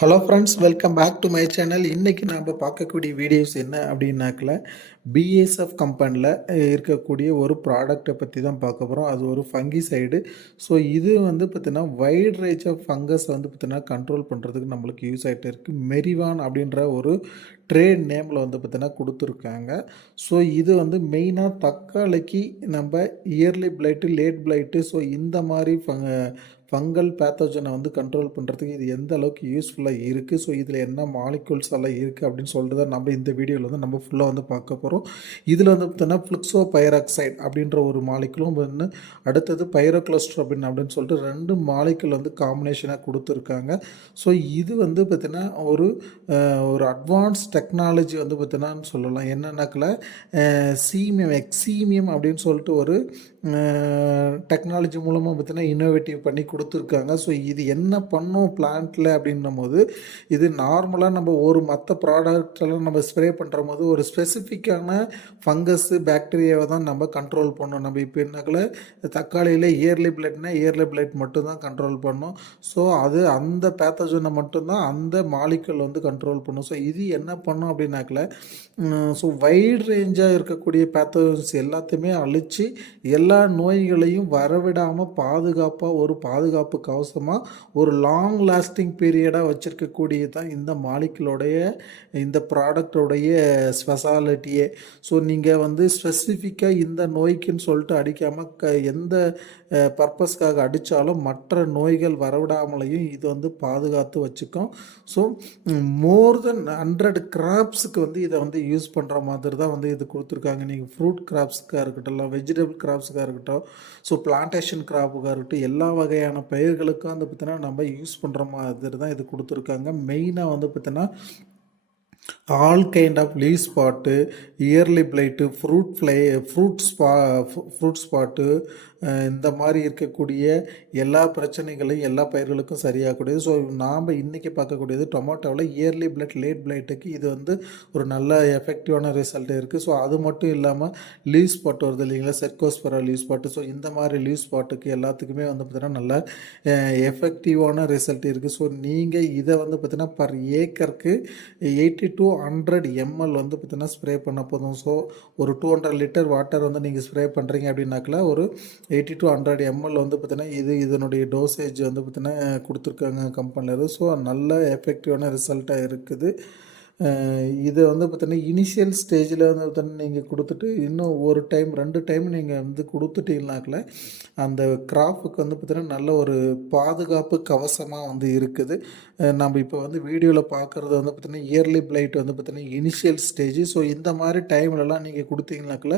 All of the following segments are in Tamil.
Hello friends, welcome back to my channel. இன்றைக்கி நாம் பார்க்கக்கூடிய வீடியோஸ் என்ன அப்படின்னாக்கல, பிஎஸ்எஃப் கம்பெனியில் இருக்கக்கூடிய ஒரு ப்ராடக்ட்டை பற்றி தான் பார்க்க போகிறோம். அது ஒரு ஃபங்கிசைடு. ஸோ இது வந்து பார்த்திங்கன்னா வைட் ரேஞ்ச் ஆஃப் ஃபங்கஸ் வந்து பார்த்திங்கன்னா கண்ட்ரோல் பண்ணுறதுக்கு நம்மளுக்கு யூஸ் ஆகிட்டு இருக்குது. மெரிவான் அப்படின்ற ஒரு ட்ரேட் நேமில் வந்து பார்த்திங்கன்னா கொடுத்துருக்காங்க. ஸோ இது வந்து மெயினாக தக்காளிக்கு நம்ம early blight, late blight, so இந்த மாதிரி ஃபங்கல் பேத்தோஜனை வந்து கண்ட்ரோல் பண்ணுறதுக்கு இது எந்த அளவுக்கு யூஸ்ஃபுல்லாக இருக்குது, ஸோ இதில் என்ன மாலிகூல்ஸ் எல்லாம் இருக்குது அப்படின்னு சொல்லிட்டு தான் நம்ம இந்த வீடியோவில் வந்து நம்ம ஃபுல்லாக வந்து பார்க்க போகிறோம். இதில் வந்து பார்த்தீங்கன்னா ஃப்ளுக்ஸோ பைராக்சைடு அப்படின்ற ஒரு மாலிகுலும் வந்து அடுத்தது பைரோக்ளோஸ்ட்ரோபின் அப்படின்னு சொல்லிட்டு 2 மாலிகுல் வந்து காம்பினேஷனாக கொடுத்துருக்காங்க. ஸோ இது வந்து பார்த்திங்கன்னா ஒரு அட்வான்ஸ் டெக்னாலஜி வந்து பார்த்தீங்கன்னா சொல்லலாம். என்னன்னாக்கில் எக்ஸீமியம் அப்படின்னு சொல்லிட்டு ஒரு டெக்னாலஜி மூலமாக பார்த்தீங்கன்னா இன்னோவேட்டிவ் பண்ணி கொடுத்துருக்காங்க. ஸோ இது என்ன பண்ணும் பிளான்ட்டில் அப்படின்னும் போது, இது நார்மலாக நம்ம ஒரு மற்ற ப்ராடக்டெல்லாம் நம்ம ஸ்ப்ரே பண்ணுற போது ஒரு ஸ்பெசிஃபிக்கான ஃபங்கஸ்ஸு பாக்டீரியாவை தான் நம்ம கண்ட்ரோல் பண்ணோம். நம்ம இப்போ என்னக்குள்ள தக்காளியில் இயர்லி பிளட் மட்டும்தான் கண்ட்ரோல் பண்ணோம். ஸோ அது அந்த பேத்தோஜனை மட்டும்தான் அந்த மாலிகுல் வந்து கண்ட்ரோல் பண்ணும். ஸோ இது என்ன பண்ணும் அப்படின்னாக்கல, ஸோ வைட் ரேஞ்சாக இருக்கக்கூடிய பேத்தோஜன்ஸ் எல்லாத்தையுமே அழித்து எல்லா நோய்களையும் வரவிடாமல் பாதுகாப்பாக ஒரு பாதுகாப்பு கவசமாக ஒரு லாங் லாஸ்டிங் பீரியடாக வச்சுருக்கக்கூடியது தான் இந்த மாலிகுலோடைய இந்த ப்ராடக்டோடைய ஸ்பெஷாலிட்டியே. ஸோ நீங்கள் வந்து ஸ்பெசிஃபிக்காக இந்த நோய்க்குன்னு சொல்லிட்டு அடிக்காமல் எந்த பர்பஸ்க்காக அடித்தாலும் மற்ற நோய்கள் வரவிடாமலையும் இது வந்து பாதுகாத்து வச்சுக்கும். ஸோ மோர் தென் 100 கிராப்ஸுக்கு வந்து இதை வந்து யூஸ் பண்ணுற மாதிரி தான் வந்து இது கொடுத்துருக்காங்க. நீங்கள் ஃப்ரூட் கிராப்ஸுக்காக இருக்கட்டும், இல்லை வெஜிடபிள் கிராப்ஸுக்காக இருக்கட்டும், ஸோ பிளான்டேஷன் கிராப்புக்காக இருக்கட்டும், எல்லா வகையான பயிர்களுக்கும் வந்து பார்த்திங்கன்னா நம்ம யூஸ் பண்ணுற மாதிரி தான் இது கொடுத்துருக்காங்க. மெயினாக வந்து பார்த்திங்கன்னா all kind of leaf spot, early blight, fruit spot, இந்த மாதிரி இருக்கக்கூடிய எல்லா பிரச்சனைகளையும் எல்லா பயிர்களுக்கும் சரியாகக்கூடியது. ஸோ நாம் இன்றைக்கி பார்க்கக்கூடியது டொமேட்டோவில் இயர்லி பிளைட், லேட் பிளைட்டுக்கு இது வந்து ஒரு நல்ல எஃபெக்டிவான ரிசல்ட் இருக்குது. ஸோ அது மட்டும் இல்லாமல் லீவ் ஸ்பாட் வருது இல்லைங்களா, செர்கோஸ்பெரா லீவ் ஸ்பாட்டு. ஸோ இந்த மாதிரி லீவ் ஸ்பாட்டுக்கு எல்லாத்துக்குமே வந்து பார்த்திங்கன்னா நல்ல எஃபெக்டிவான ரிசல்ட் இருக்குது. ஸோ நீங்கள் இதை வந்து பார்த்திங்கன்னா பர் ஏக்கருக்கு 80 to 100 ml வந்து பார்த்திங்கன்னா ஸ்ப்ரே பண்ண போதும். ஸோ ஒரு 200 லிட்டர் வாட்டர் வந்து நீங்கள் ஸ்ப்ரே பண்ணுறீங்க அப்படின்னாக்கல ஒரு 80 to 100 ml வந்து பார்த்திங்கன்னா இதனுடைய டோசேஜ் வந்து பார்த்திங்கன்னா கொடுத்துருக்காங்க கம்பெனியில். ஸோ நல்ல எஃபெக்டிவான ரிசல்ட்டாக இருக்குது. இதை வந்து பார்த்திங்கன்னா இனிஷியல் ஸ்டேஜில் வந்து பார்த்திங்கன்னா நீங்கள் கொடுத்துட்டு இன்னும் ஒரு டைம் 2 டைம் நீங்கள் வந்து கொடுத்துட்டீங்கனாக்கில் அந்த கிராப்புக்கு வந்து பார்த்திங்கன்னா நல்ல ஒரு பாதுகாப்பு கவசமாக வந்து இருக்குது. நம்ம இப்போ வந்து வீடியோவில் பார்க்குறது வந்து பார்த்திங்கன்னா இயர்லி பிளைட் வந்து பார்த்திங்கன்னா இனிஷியல் ஸ்டேஜ். ஸோ இந்த மாதிரி டைம்லலாம் நீங்கள் கொடுத்தீங்கனாக்கில்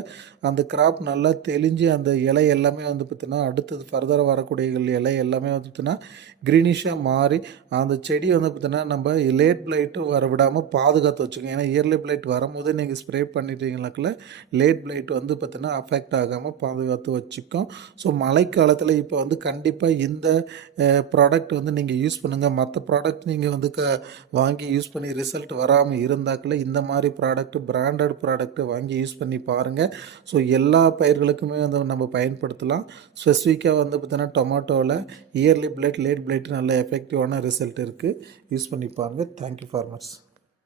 அந்த கிராப் நல்லா தெளிஞ்சு அந்த இலை எல்லாமே வந்து பார்த்திங்கன்னா அடுத்தது ஃபர்தராக வரக்கூடிய இலை எல்லாமே வந்து பார்த்திங்கன்னா க்ரீனிஷாக மாறி அந்த செடி வந்து பார்த்திங்கன்னா நம்ம லேட் பிளைட்டும் வர விடாமல் பாதுகாத்து வச்சுக்கோங்க. ஏன்னா இயர்லி பிளைட் வரும்போது நீங்கள் ஸ்ப்ரே பண்ணிட்டீங்கனாக்கில் லேட் பிளைட் வந்து பார்த்திங்கன்னா அஃபெக்ட் ஆகாமல் பாதுகாத்து வச்சுக்கோம். ஸோ மழைக்காலத்தில் இப்போ வந்து கண்டிப்பாக இந்த ப்ராடக்ட் வந்து நீங்கள் யூஸ் பண்ணுங்கள். மற்ற ப்ராடக்ட் நீங்கள் வந்து வாங்கி யூஸ் பண்ணி ரிசல்ட் வராமல் இருந்தாக்கில் இந்த மாதிரி பிராண்டட் ப்ராடக்ட் வாங்கி யூஸ் பண்ணி பாருங்கள். ஸோ எல்லா பயிர்களுக்குமே வந்து நம்ம பயன்படுத்தலாம். ஸ்பெசிஃபிக்காக வந்து பார்த்திங்கன்னா டொமேட்டோவில் இயர்லி பிளைட், லேட் பிளைட் நல்ல எஃபெக்டிவான ரிசல்ட் இருக்குது. யூஸ் பண்ணி பாருங்கள். Thank you for much.